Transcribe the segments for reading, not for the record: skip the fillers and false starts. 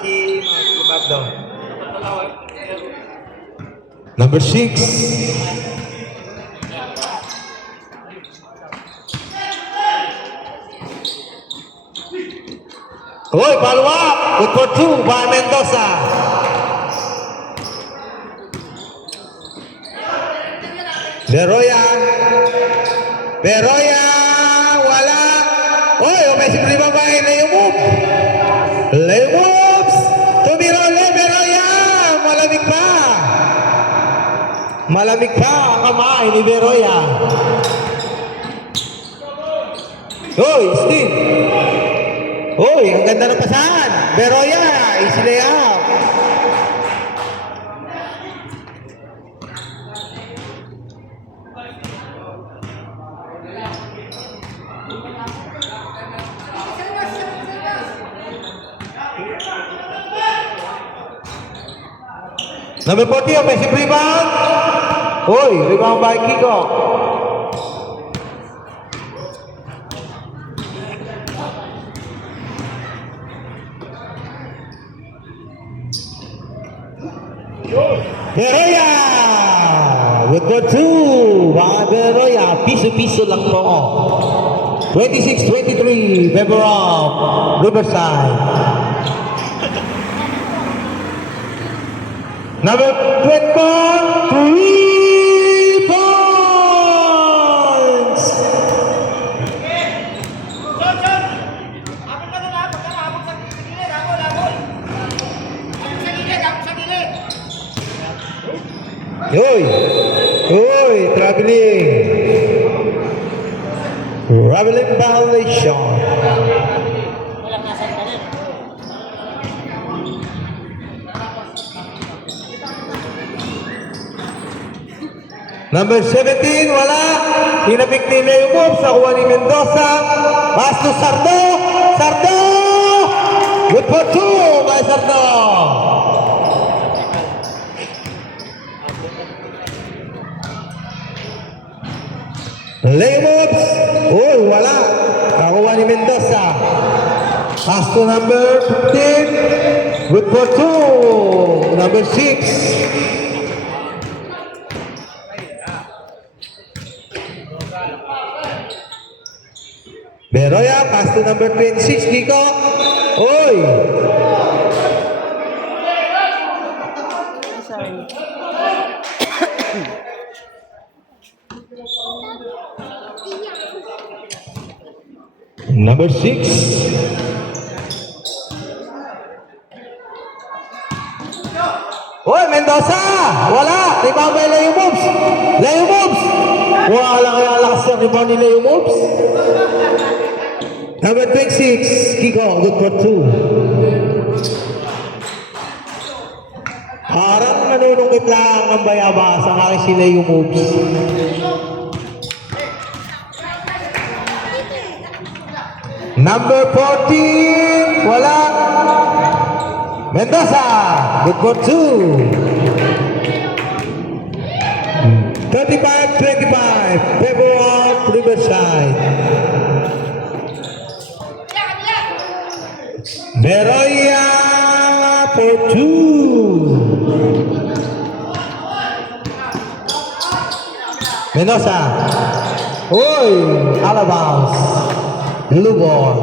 Si Pablo. Number 6. Hoy, follow up. Good for 2 by Mendoza. Beroya. Beroya. Wala. Hoy, may simple ba ba? Leo move. Leo moves. Tumirole, Beroya. Malamig pa. Malamig pa ang kamay ni Beroya. Hoy, Steve. Hoy, ang ganda ng pasahan. Beroya, easy layup. Number 40, offensive rebound. Hoy, rebound by Kiko. Beroya! Good for 2. Mga Beroya, piso-piso lang po. 26-23, favor of Riverside. Number 24, 3 points! Yoy! Yoy! Traveling! Traveling violation. Number 17, wala. Hinapik ni Leo Moves. Nakuha ni Mendoza. Pass to Sardo. Sardo! Good for 2 by Sardo. Leo Moves. Oh, wala. Nakuha ni Mendoza. Pass to number 15. Good for 2. Number 6. Beroya, pass to number 26, Kiko. Oy! Sorry. Number 6. Oy, Mendoza! Wala! Rebound by Leo Moves! Leo Moves! Wala kaya lakas ng rebound ni Leo Moves. Number 26, Kiko, good for 2. Parang nanunungkit lang ang bayabas ang aking si Leo Moves. Number 14, wala. Mendoza, good for 2. 35-25, favor of Riverside. Beroya for 2. Mendoza. Uy, Alabas. Lubor.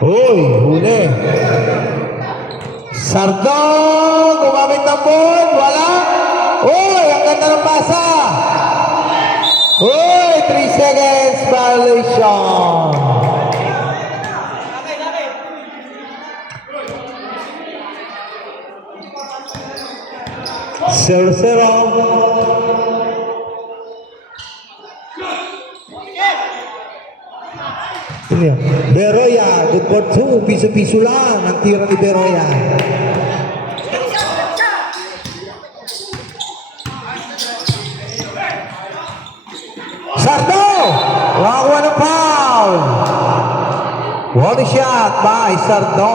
Uy, huli. Sardo, gumamit ng ball, wala. Uy, ang ganda ng pasa. Uy, 3 seconds violation. Zero. Beroya, good for 2. Piso-piso lang ang tira ni Beroya. Sardo! Wakakuha ng foul. One shot by Sardo.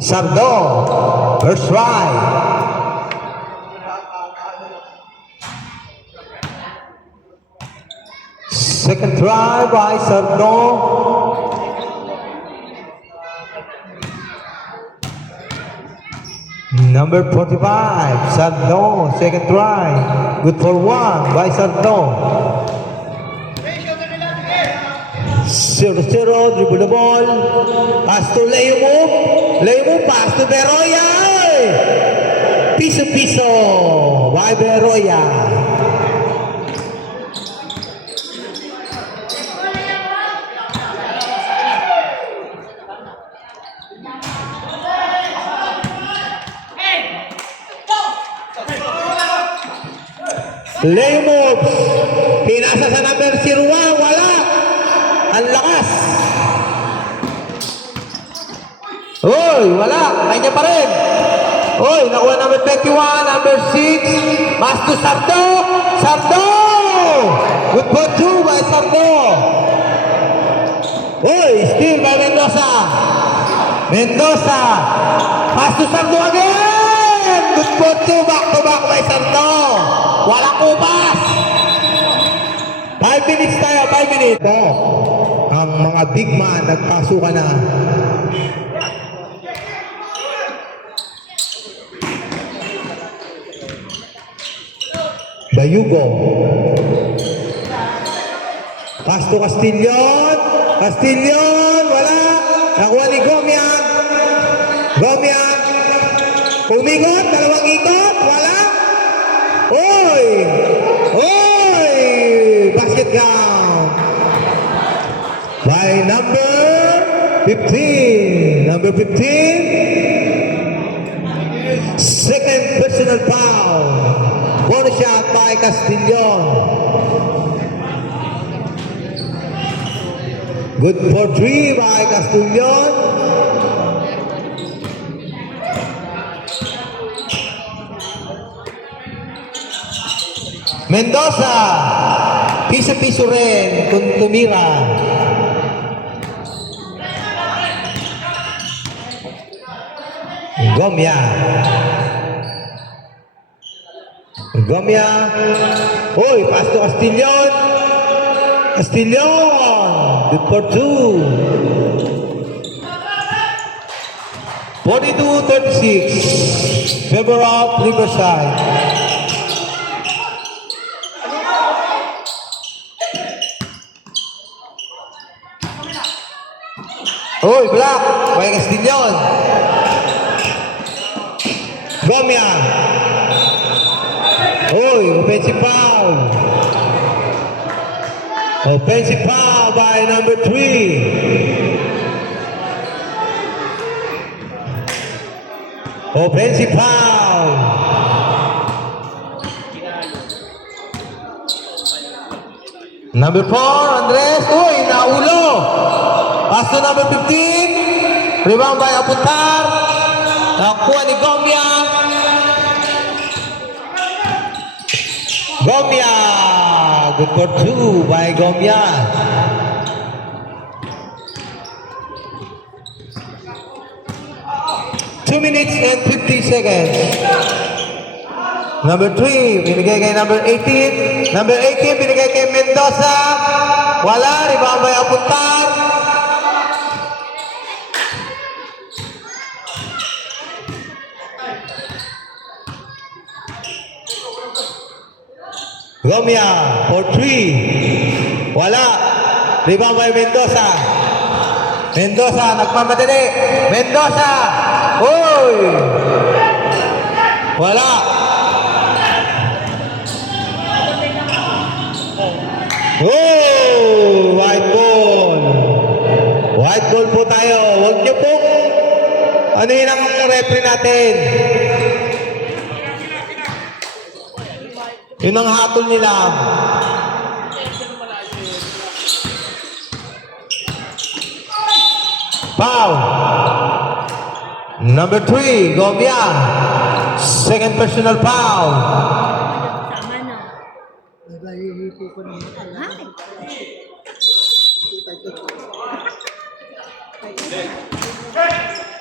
Sardo, first try. Second try by Sardo. Number 45, Sardo, second try. Good for one by Sardo. 0-0, dribble the ball. Pass to Leo move, pass to Beroya. Piso by Beroya. Leo moves. Pinasa sa number 01, wala. Ang lakas. Uy, wala. Kanya pa rin. Uy, nakuha number 21, number 6. Pass to Sardo. Sardo! Good for two by Sardo. Uy, steal by Mendoza. Mendoza. Pass to Sardo again. Good for two, back to back by Sardo. Walang upas. 5 minutes tayo, 5 minutes. Ito, ang mga big man nagpasukan na. Bayugo. Pass to Castillon. Castillon, wala. Nakuha ni Gomian. Gomian. Umigot, dalawang ikot, wala. Oy! Oy! Basket count. By number 15. Number 15. Second personal foul. Bonus shot by Castillon. Good for 3 by Castillon. Mendoza, piso-piso rin kung tumira. Gomya. Gomya. Uy, pass to Castillon. Castillon. Good for 2. 42-36. Favor of Riverside. Uy, black. By Castillon. Gomya. Uy, offensive foul. Offensive foul by number 3. Offensive foul. Number 4, Andres. Uy, naulo. Pass to number 15. Rebound by Apuntar. Nakuha ni Gomya. Gomya. Good for 2 by Gomya. Two minutes and 50 seconds. Number 3, binigay kay number 18. Number 18, binigay kay Mendoza. Wala, rebound by Apuntar. Gomya for 3. Wala. Rebound by Mendoza. Mendoza, nagmamadali. Mendoza. Uy! Wala. Oh! White ball. White ball po tayo. Huwag niyo po. Ano yun ang referee natin? Yun ang hatol nila. Foul. Number 3, Gomya. Second personal foul. Tama na. Nabalilipo ko ng matalang. Ha?